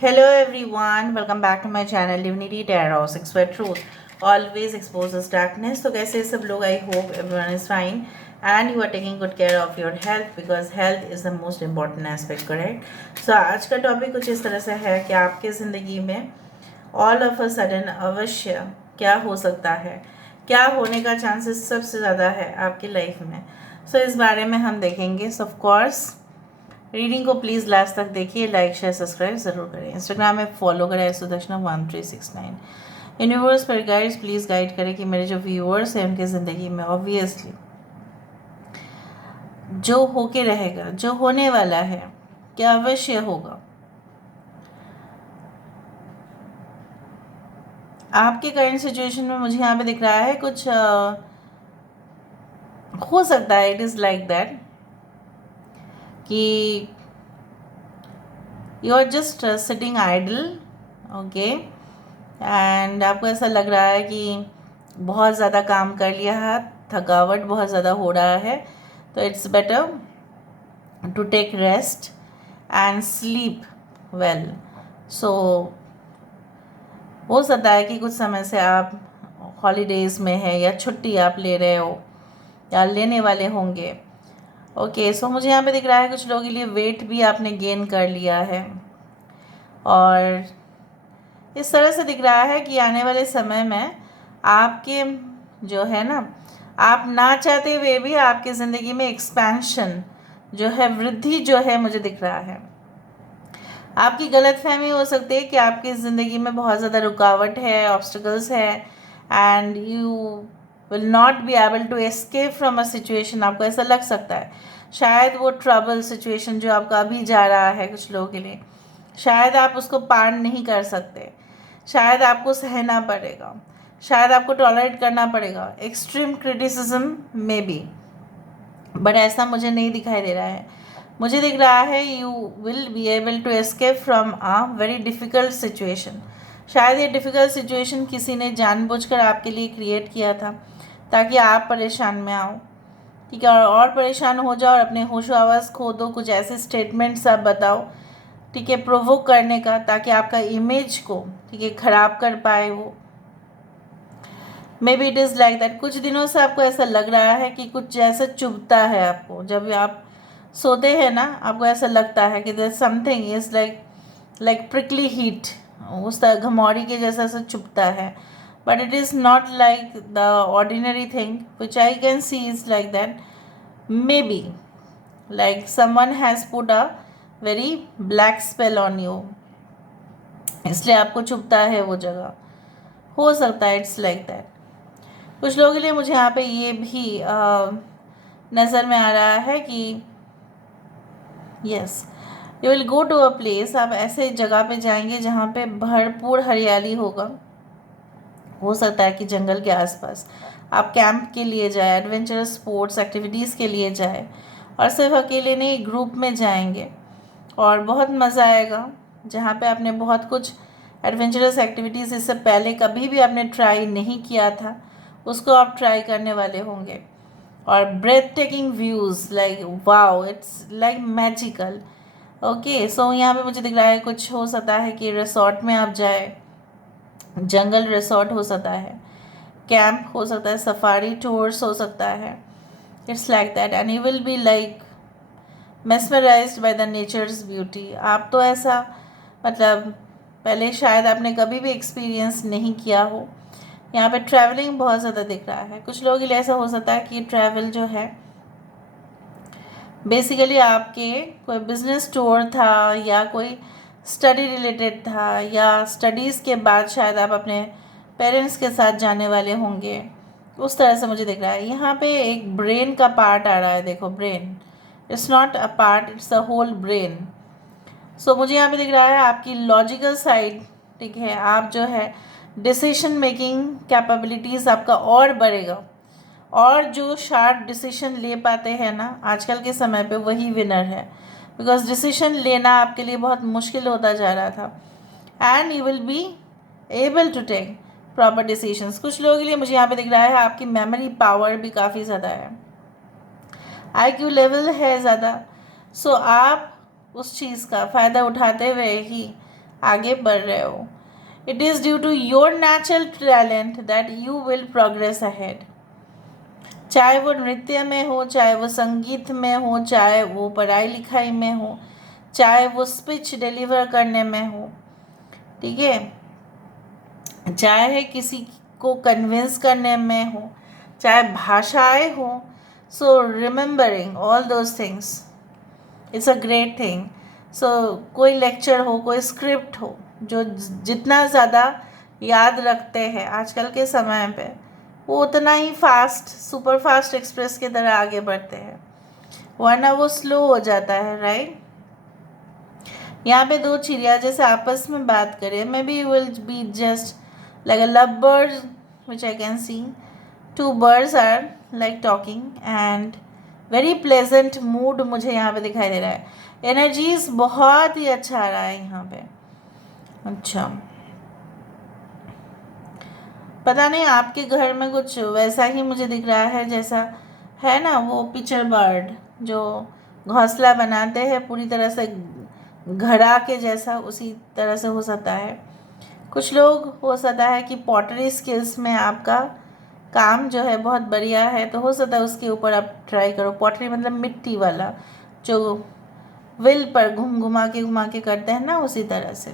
Hello everyone, welcome back to my channel Divinity Tarot 6 where truth always exposes darkness. तो कैसे सब लोग? I hope everyone is fine and you are taking good care of your health because health is the most important aspect, correct? So आज का topic कुछ इस तरह से है कि आपके ज़िंदगी में ऑल ऑफ अ सडन अवश्य क्या हो सकता है, क्या होने का चांसेस सबसे ज़्यादा है आपकी लाइफ में. सो इस बारे में हम देखेंगे. सो ऑफ कोर्स रीडिंग को प्लीज़ लास्ट तक देखिए, लाइक शेयर सब्सक्राइब ज़रूर करें. इंस्टाग्राम में फॉलो करें सुदर्शना 1369. यूनिवर्स पर गाइड्स प्लीज़ गाइड करें कि मेरे जो व्यूअर्स हैं उनकी ज़िंदगी में ऑब्वियसली जो होके रहेगा, जो होने वाला है, क्या अवश्य होगा. आपके करंट सिचुएशन में मुझे यहाँ पे दिख रहा है कुछ हो सकता है. इट इज़ लाइक दैट कि you are just sitting idle, okay, and आपको ऐसा लग रहा है कि बहुत ज़्यादा काम कर लिया है, थकावट बहुत ज़्यादा हो रहा है. तो it's better to take rest and sleep well. So हो सकता है कि कुछ समय से आप हॉलीडेज़ में है या छुट्टी आप ले रहे हो या लेने वाले होंगे. ओके, सो मुझे यहाँ पे दिख रहा है कुछ लोगों के लिए वेट भी आपने गेन कर लिया है और इस तरह से दिख रहा है कि आने वाले समय में आपके जो है ना, आप ना चाहते हुए भी आपकी ज़िंदगी में एक्सपेंशन जो है, वृद्धि जो है, मुझे दिख रहा है. आपकी गलतफहमी हो सकती है कि आपकी ज़िंदगी में बहुत ज़्यादा रुकावट है, ऑब्स्टिकल्स है and you will not be able to escape from a situation. आपको ऐसा लग सकता है शायद वो ट्रबल सिचुएशन जो आपका अभी जा रहा है कुछ लोगों के लिए, शायद आप उसको पार नहीं कर सकते, शायद आपको सहना पड़ेगा, शायद आपको टॉलरेट करना पड़ेगा, एक्सट्रीम क्रिटिसिज्म में भी. बट ऐसा मुझे नहीं दिखाई दे रहा है. मुझे दिख रहा है you will be able to escape from a very difficult situation. शायद ये डिफ़िकल्ट सिचुएशन किसी ने जानबूझकर आपके लिए क्रिएट किया था ताकि आप परेशान में आओ, ठीक है, और परेशान हो जाओ और अपने होशो आवाज़ खो दो. कुछ ऐसे स्टेटमेंट्स आप बताओ, ठीक है, प्रोवोक करने का, ताकि आपका इमेज को, ठीक है, ख़राब कर पाए वो. May be it is like that. कुछ दिनों से आपको ऐसा लग रहा है कि कुछ जैसा चुभता है आपको. जब आप सोते हैं ना, आपको ऐसा लगता है कि there something is like prickly heat, उस तरह घमौरी के जैसा सा चुभता है. But it is not like the ordinary thing which I can see is like that. Maybe like someone has put a very black spell on you, इसलिए आपको चुभता है वो जगह. हो सकता है इट्स लाइक दैट. कुछ लोगों के लिए मुझे यहाँ पे ये भी नज़र में आ रहा है कि yes, you will go to a place. आप ऐसे जगह पे जाएंगे जहाँ पे भरपूर हरियाली होगा. हो सकता है कि जंगल के आसपास आप कैंप के लिए जाए, एडवेंचरस स्पोर्ट्स एक्टिविटीज़ के लिए जाए, और सिर्फ अकेले नहीं, ग्रुप में जाएंगे और बहुत मज़ा आएगा. जहाँ पे आपने बहुत कुछ एडवेंचरस एक्टिविटीज़ इससे पहले कभी भी आपने ट्राई नहीं किया था, उसको आप ट्राई करने वाले होंगे. और breathtaking views, like wow, it's like magical. Okay, so यहाँ पे मुझे दिख रहा है कुछ हो सकता है कि रिसोर्ट में आप जाए, जंगल रिसोर्ट हो सकता है, कैंप हो सकता है, सफारी टूर्स हो सकता है. It's like that and you will be like mesmerised by the natures beauty. आप तो ऐसा, मतलब पहले शायद आपने कभी भी एक्सपीरियंस नहीं किया हो. यहाँ पे ट्रैवलिंग बहुत ज़्यादा दिख रहा है. कुछ लोगों के लिए ऐसा हो सकता है कि ट्रैवल जो है बेसिकली आपके कोई बिजनेस टूर था या कोई स्टडी रिलेटेड था, या स्टडीज़ के बाद शायद आप अपने पेरेंट्स के साथ जाने वाले होंगे. उस तरह से मुझे दिख रहा है. यहाँ पे एक ब्रेन का पार्ट आ रहा है. देखो, brain, it's not a part, it's a whole brain. So मुझे यहाँ पे दिख रहा है आपकी लॉजिकल साइड, ठीक है, आप जो है डिसीजन मेकिंग कैपेबिलिटीज़ आपका और बढ़ेगा. और जो शार्प डिसीजन ले पाते हैं ना आजकल के समय पे, वही विनर है. बिकॉज डिसीजन लेना आपके लिए बहुत मुश्किल होता जा रहा था and you will be able to take proper decisions. कुछ लोगों के लिए मुझे यहाँ पे दिख रहा है आपकी मेमोरी पावर भी काफ़ी ज़्यादा है, आईक्यू लेवल है ज़्यादा. सो आप उस चीज़ का फ़ायदा उठाते हुए ही आगे बढ़ रहे हो। It is due to your natural talent that you will progress ahead. चाहे वो नृत्य में हो, चाहे वो संगीत में हो, चाहे वो पढ़ाई लिखाई में हो, चाहे वो स्पीच डिलीवर करने में हो, ठीक है, चाहे किसी को कन्विंस करने में हो, चाहे भाषाएं हो। So remembering all those things it's a great thing. So कोई लेक्चर हो, कोई स्क्रिप्ट हो, जो जितना ज़्यादा याद रखते हैं आजकल के समय पे, वो उतना ही फास्ट, सुपर फास्ट एक्सप्रेस की तरह आगे बढ़ते हैं, वरना वो स्लो हो जाता है, राइट। यहाँ पे दो चिड़िया जैसे आपस में बात करें, maybe will be just like a love bird which I can see. Two birds are like talking and very pleasant mood मुझे यहाँ पे दिखाई दे रहा है। एनर्जीज बहुत ही अच्छा आ रहा है यहाँ पे। अच्छा, पता नहीं आपके घर में कुछ वैसा ही मुझे दिख रहा है, जैसा है ना वो पिचर बर्ड जो घोंसला बनाते हैं पूरी तरह से घड़ा के जैसा, उसी तरह से हो सकता है। कुछ लोग हो सकता है कि पॉटरी स्किल्स में आपका काम जो है बहुत बढ़िया है, तो हो सकता है उसके ऊपर आप ट्राई करो। पॉटरी मतलब मिट्टी वाला, जो विल पर घुमा के करते हैं ना, उसी तरह से।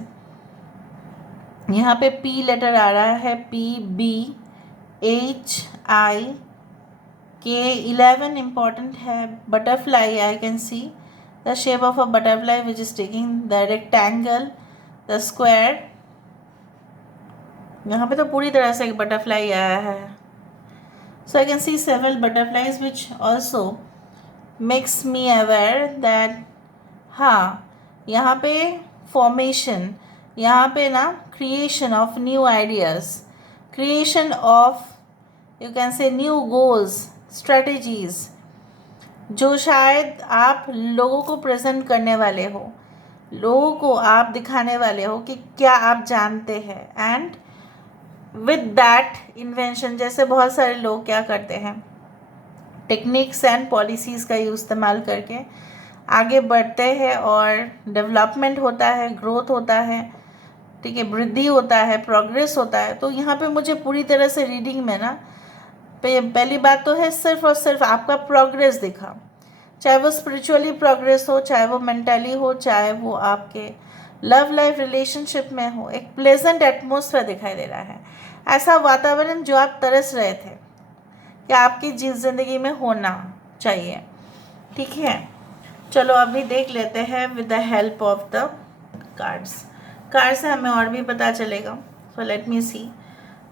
यहाँ पे पी लेटर आ रहा है, PBHIK। 11 इम्पॉर्टेंट है। Butterfly, I can see the shape of a butterfly which is taking the rectangle, the square. यहाँ पे तो पूरी तरह से एक बटरफ्लाई आया है। So I can see several butterflies which also makes me aware that, हाँ, यहाँ पे फॉर्मेशन, यहाँ पे ना creation of new ideas, creation of you can say new goals, strategies, जो शायद आप लोगों को प्रेजेंट करने वाले हो, लोगों को आप दिखाने वाले हो कि क्या आप जानते हैं। एंड विद दैट इन्वेंशन, जैसे बहुत सारे लोग क्या करते हैं, टेक्निक्स एंड पॉलिसीज़ का इस्तेमाल करके आगे बढ़ते हैं और डेवलपमेंट होता है, ग्रोथ होता है, ठीक है, वृद्धि होता है, प्रोग्रेस होता है। तो यहाँ पे मुझे पूरी तरह से रीडिंग में ना पहली बात तो है सिर्फ और सिर्फ आपका प्रोग्रेस दिखा, चाहे वो स्पिरिचुअली प्रोग्रेस हो, चाहे वो मेंटली हो, चाहे वो आपके लव लाइफ रिलेशनशिप में हो। एक प्लेजेंट एटमोसफेयर दिखाई दे रहा है, ऐसा वातावरण जो आप तरस रहे थे कि आपकी ज़िंदगी में होना चाहिए, ठीक है। चलो अभी देख लेते हैं with the help of the cards. Card से हमें और भी पता चलेगा। So let me see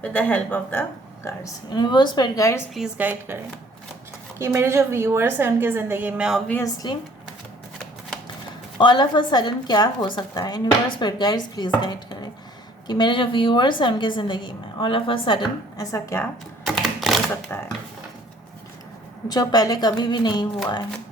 with the help of the cards. Universe spirit guides please guide करें कि मेरे जो व्यूअर्स हैं उनकी ज़िंदगी में obviously all of a sudden क्या हो सकता है। Universe spirit guides please guide करें कि मेरे जो व्यूअर्स हैं उनकी ज़िंदगी में ऑल ऑफ अ सडन ऐसा क्या हो सकता है जो पहले कभी भी नहीं हुआ है।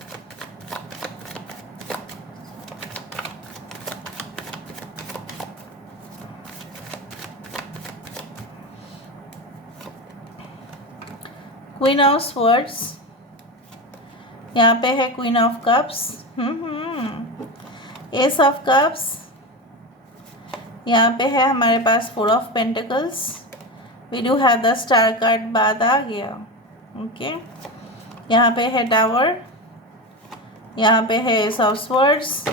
क्वीन ऑफ स्वर्ड्स, यहाँ पे है queen of cups, ace of cups, यहाँ पे है हमारे पास 4 of pentacles, we do have the star card बाद आ गया, ओके। यहाँ पे है टावर, यहाँ पे है S of swords.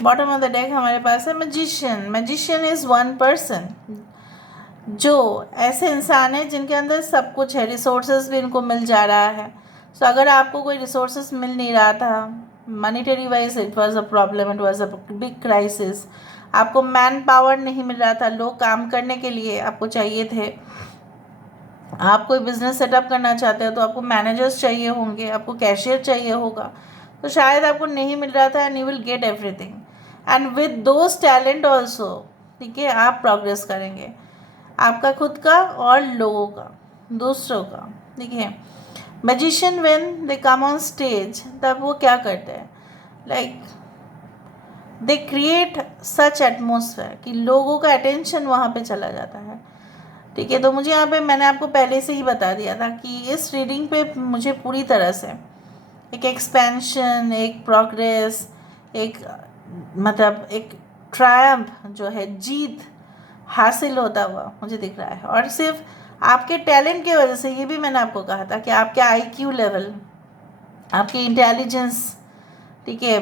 Bottom of the deck हमारे पास है magician. Magician is one person, जो ऐसे इंसान है जिनके अंदर सब कुछ है, रिसोर्सेज भी इनको मिल जा रहा है। सो अगर आपको कोई रिसोर्सेज मिल नहीं रहा था, monetary wise it was a problem, it was a big crisis, आपको मैन पावर नहीं मिल रहा था, लोग काम करने के लिए आपको चाहिए थे, आप कोई बिजनेस सेटअप करना चाहते हो तो आपको मैनेजर्स चाहिए होंगे, आपको कैशियर चाहिए होगा, तो शायद आपको नहीं मिल रहा था। And you will get everything and with those talent also, ठीक है, आप प्रोग्रेस करेंगे, आपका खुद का और लोगों का, दूसरों का, ठीक है। Magician when they come on stage, तब वो क्या करते हैं, like they create such atmosphere कि लोगों का अटेंशन वहाँ पे चला जाता है, ठीक है। तो मुझे यहाँ पे मैंने आपको पहले से ही बता दिया था कि इस रीडिंग पे मुझे पूरी तरह से एक एक्सपेंशन, एक प्रोग्रेस, एक मतलब एक ट्रायम्फ जो है, जीत हासिल होता हुआ मुझे दिख रहा है। और सिर्फ आपके टैलेंट की वजह से, ये भी मैंने आपको कहा था कि आपके IQ लेवल, आपकी इंटेलिजेंस, ठीक है,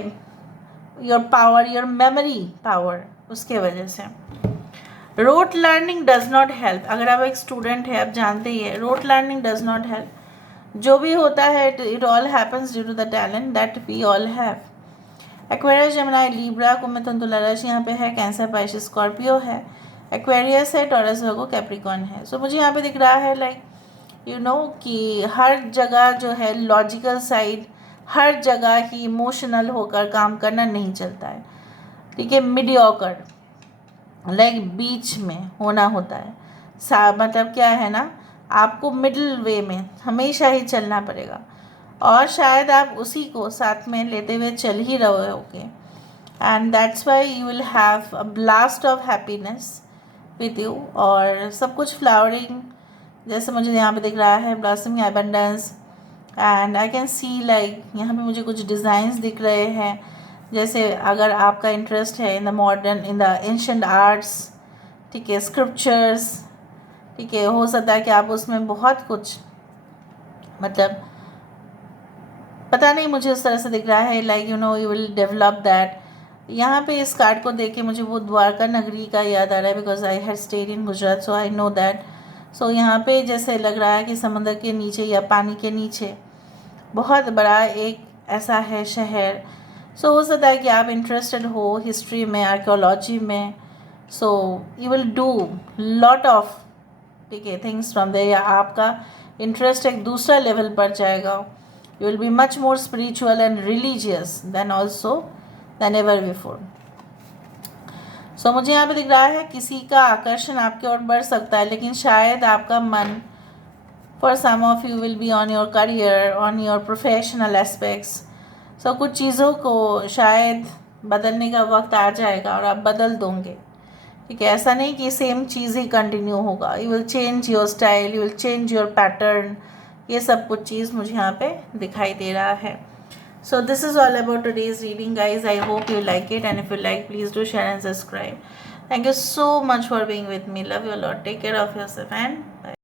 your power, your memory power, उसके वजह से। Rote learning does not help. अगर आप एक स्टूडेंट है, आप जानते ही है, rote learning does not help. जो भी होता है, it all happens due to the talent that we all have. Aquarius, Gemini, Libra, कुंभ, तुला राशि यहाँ पे है, कैंसर, पाइसेस, स्कॉर्पियो है, एक्वेरियस है, टॉरस, वर्गो, कैप्रिकॉर्न है। सो मुझे यहाँ पे दिख रहा है लाइक कि हर जगह जो है लॉजिकल साइड, हर जगह ही इमोशनल होकर काम करना नहीं चलता है, ठीक है। मीडियोकर, लाइक बीच में होना होता है। मतलब क्या है ना, आपको मिडिल वे में हमेशा ही चलना पड़ेगा, और शायद आप उसी को साथ में लेते हुए चल ही रहे होगे। And that's why you will have a blast of happiness with you, और सब कुछ फ्लावरिंग जैसे मुझे यहाँ पे दिख रहा है, blossoming abundance. And I can C like यहाँ पे मुझे कुछ डिज़ाइंस दिख रहे हैं, जैसे अगर आपका इंटरेस्ट है in the modern, in the ancient arts, ठीक है, स्क्रिप्चर्स, ठीक है, हो सकता है कि आप उसमें बहुत कुछ, मतलब पता नहीं, मुझे उस तरह से दिख रहा है like you will develop that. यहाँ पे इस कार्ड को देख के मुझे वो द्वारका नगरी का याद आ रहा है, because I had stayed in Gujarat, so I know that. So यहाँ पे जैसे लग रहा है कि समंदर के नीचे या पानी के नीचे बहुत बड़ा एक ऐसा है शहर। सो हो सकता है कि आप इंटरेस्टेड हो हिस्ट्री में, आर्कियोलॉजी में, so you will do lot of, ठीक है, थिंग्स फ्रॉम देयर, या आपका इंटरेस्ट एक दूसरा लेवल पर जाएगा। You will be much more spiritual and religious than ever before. So मुझे यहाँ पे दिख रहा है किसी का आकर्षण आपकी ओर बढ़ सकता है, लेकिन शायद आपका मन, for some of you will be on your career, on your professional aspects. So कुछ चीज़ों को शायद बदलने का वक्त आ जाएगा और आप बदल दोगे, ठीक है। ऐसा नहीं कि सेम चीज़ ही कंटिन्यू होगा, you will change your style, you will change your pattern. ये सब कुछ चीज़ मुझे यहाँ पे दिखाई दे रहा है। So this is all about today's reading guys. I hope you like it, and if you like please do share and subscribe. Thank you so much for being with me. Love you lot. Take care of yourself and bye.